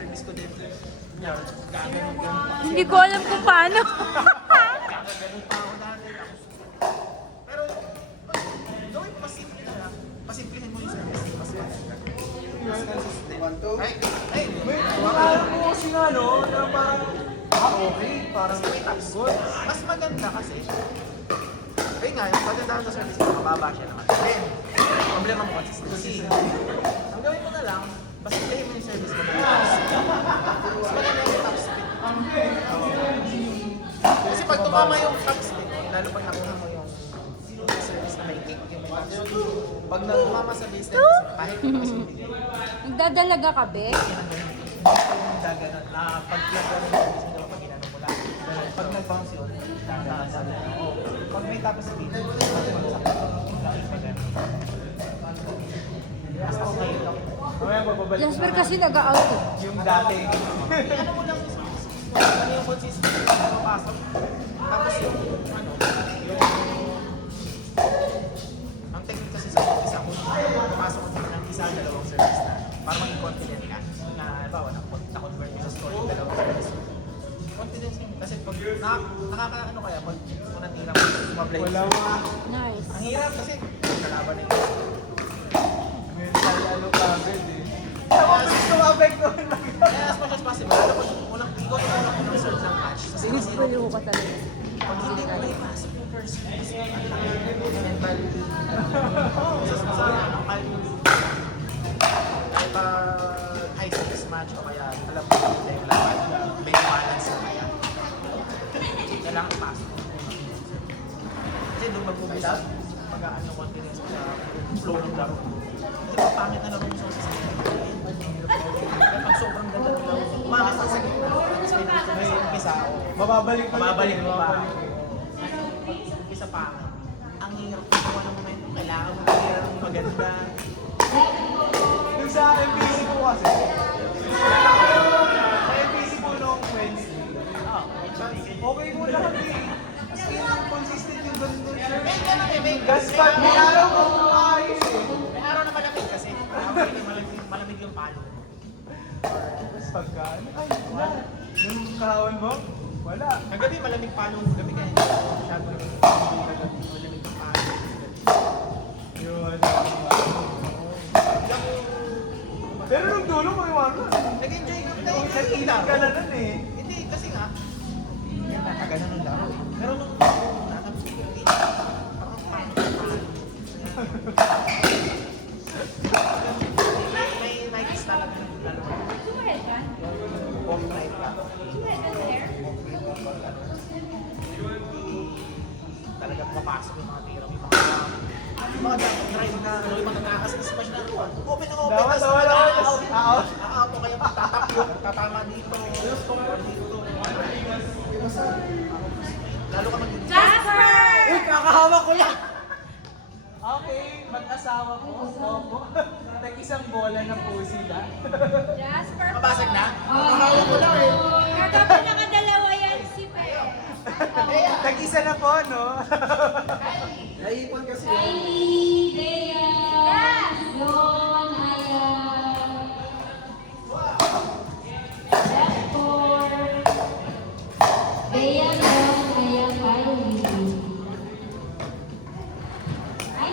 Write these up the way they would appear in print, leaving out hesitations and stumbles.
service ko din. Yan, gaganon pa. Hindi ko alam kung paano. Gaganon pa ako dati. Pero, gawin mo pasimple na. Pasimplihin mo yung service. Mas maganda. Mas consistent. Ay, Alam mo kasi nga, no, na parang, okay, parang good. mas maganda kasi. Ayun nga, yung pagandaan sa service ko, mababa siya naman. Then, problema mo consistency. Ang gawin mo na lang, pasimplihin mo yung service mo. Mas maganda yung top speed. Kasi pag tumama yung top speed, lalo pag nakuha mo yung service na may kick, yung may top speed. Pag tumama sa baseline, kahit yung mas mabigay. Nagdadalaga ka, be? Yung gaganon na pag-plug mo yung service mo, pag ginano mo lang. Pag nag-bounce yun, pag may tapos sa video, mas okay lang. Mamaya babalik Jasper kasi nag-out. yung dati. Ano mo lang ano yung consistency na mapasok. Tapos yung ang technique kasi sa isa kung pumasok ko ng isa dalawang service na para maging confident ka na halimbawa na-convert mo sa story dalawang service. Confidence yun. Kasi pag nakakaano kaya pag unang tira mo mablay. Wala mo. Nice. Ang hirap kasi kalaban na yun. Mental ano kagad eh. Tapos tumabek ko lang. Kaya as much as possible, ano pag unang ikaw yung unang serve ng match. Kasi Paliw ka talaga. pag hindi mo naipasok yung first service, mental. Sa ano, kahit high stakes match o kaya alam mo hindi yung laban, may balance na kaya. Kailangan ipasok. Kasi doon mag-boost pag-ano confidence sa flow ng laro. Kasi pag pangit na laro mo sa sasakit. Kaya pag sobrang ganda ng laro, umangas ang sakit na. Tapos may umpisa ako. Mababalik pa. Mababalik mo pa. Isa pa, ang hirap ng gawa ng momento. Kailangan mo ng maganda. Yung sa MPC ko kasi. Sa MPC ko noong Wednesday. Okay mo lahat eh. Kasi yung consistent yung ganun doon siya. Gaspar, may araw ko ayos eh. May araw na malamig kasi. Malamig yung palo. Tapos pagka, ay, wala. Yung kahawan mo, wala. Kagabi malamig palo. Gabi kaya hindi ako masyado malamig yung palo. Yun. Pero nung dulo mo iwan mo. Nag-enjoy ka. Nag-ilang ka na nun eh. Hindi, kasi nga, yan nakagana ng laro eh. Pero nung nakapigil, may nights talaga ng laro. Off night ka. Talaga papasok yung mga tira. Yung mga drive na, yung mga nakakas na smash na, open na open. Dapat, Out. out. Out o kaya tatapyo, tatama dito. Lalo ka Jasper! Uy, kakahawak ko lang! Okay, mag-asawa ko. Opo. Nag-isang bola na po sila. Jasper! mabasag na? Nakahawak ko lang eh. Kagabi nakadalawa yan si Pe. Nag-isa na po, no? Naipon kasi. Kylie, Dea, Yon, Aya, Jasper, Dea, Yon, Aya, Kylie. Ay,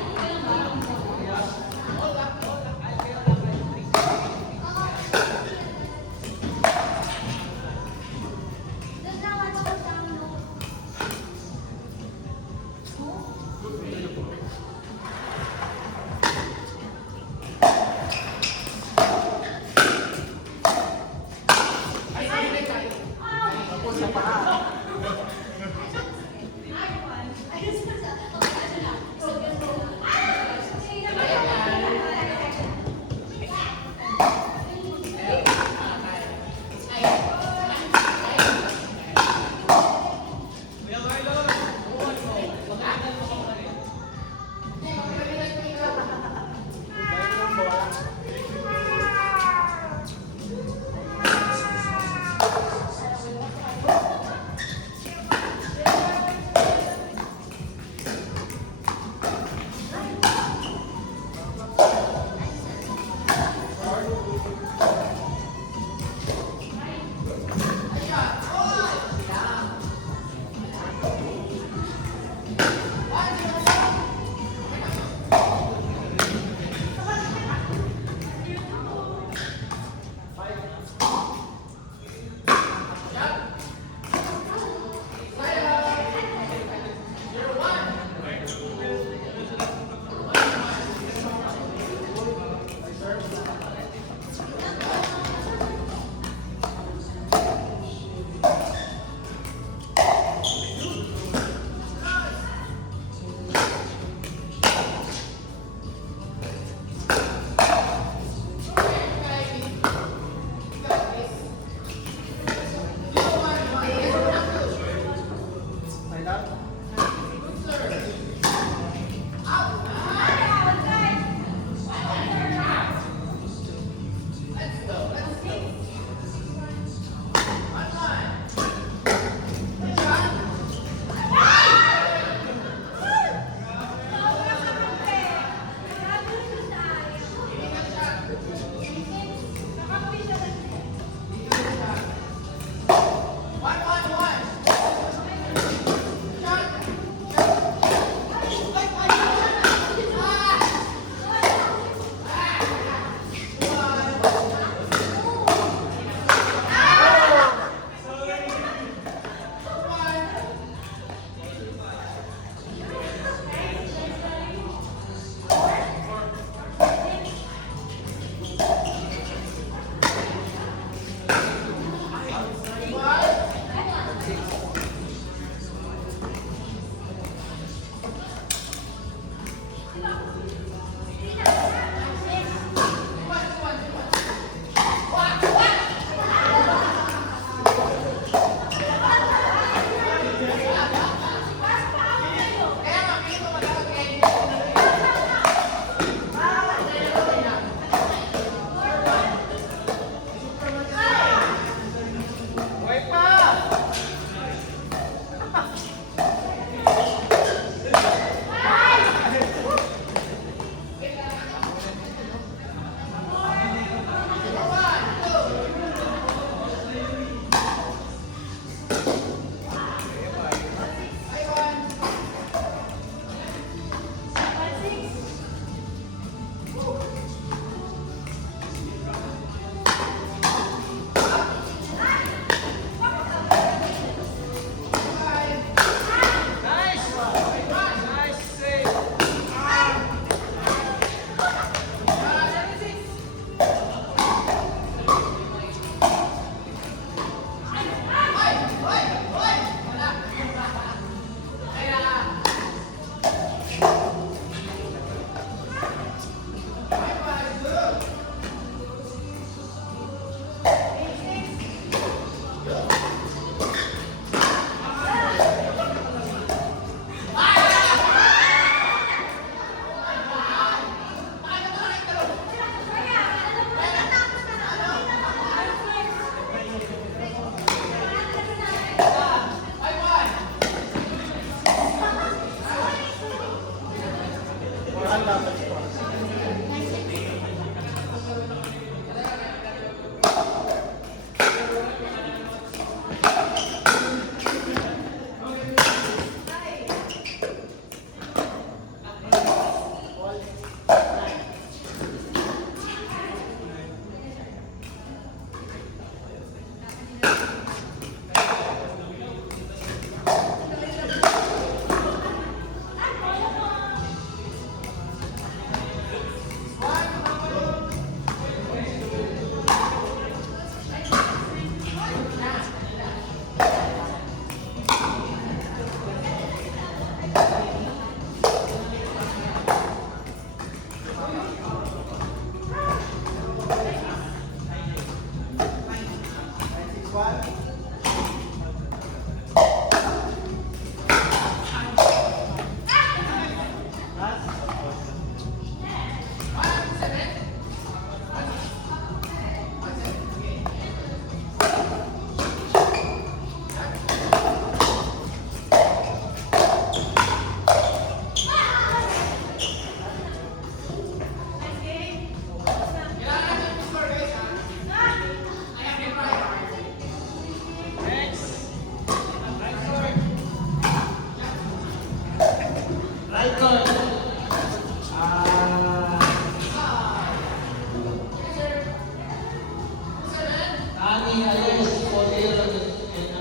Ani, ayos, for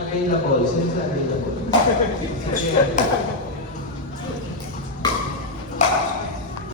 available. Since available.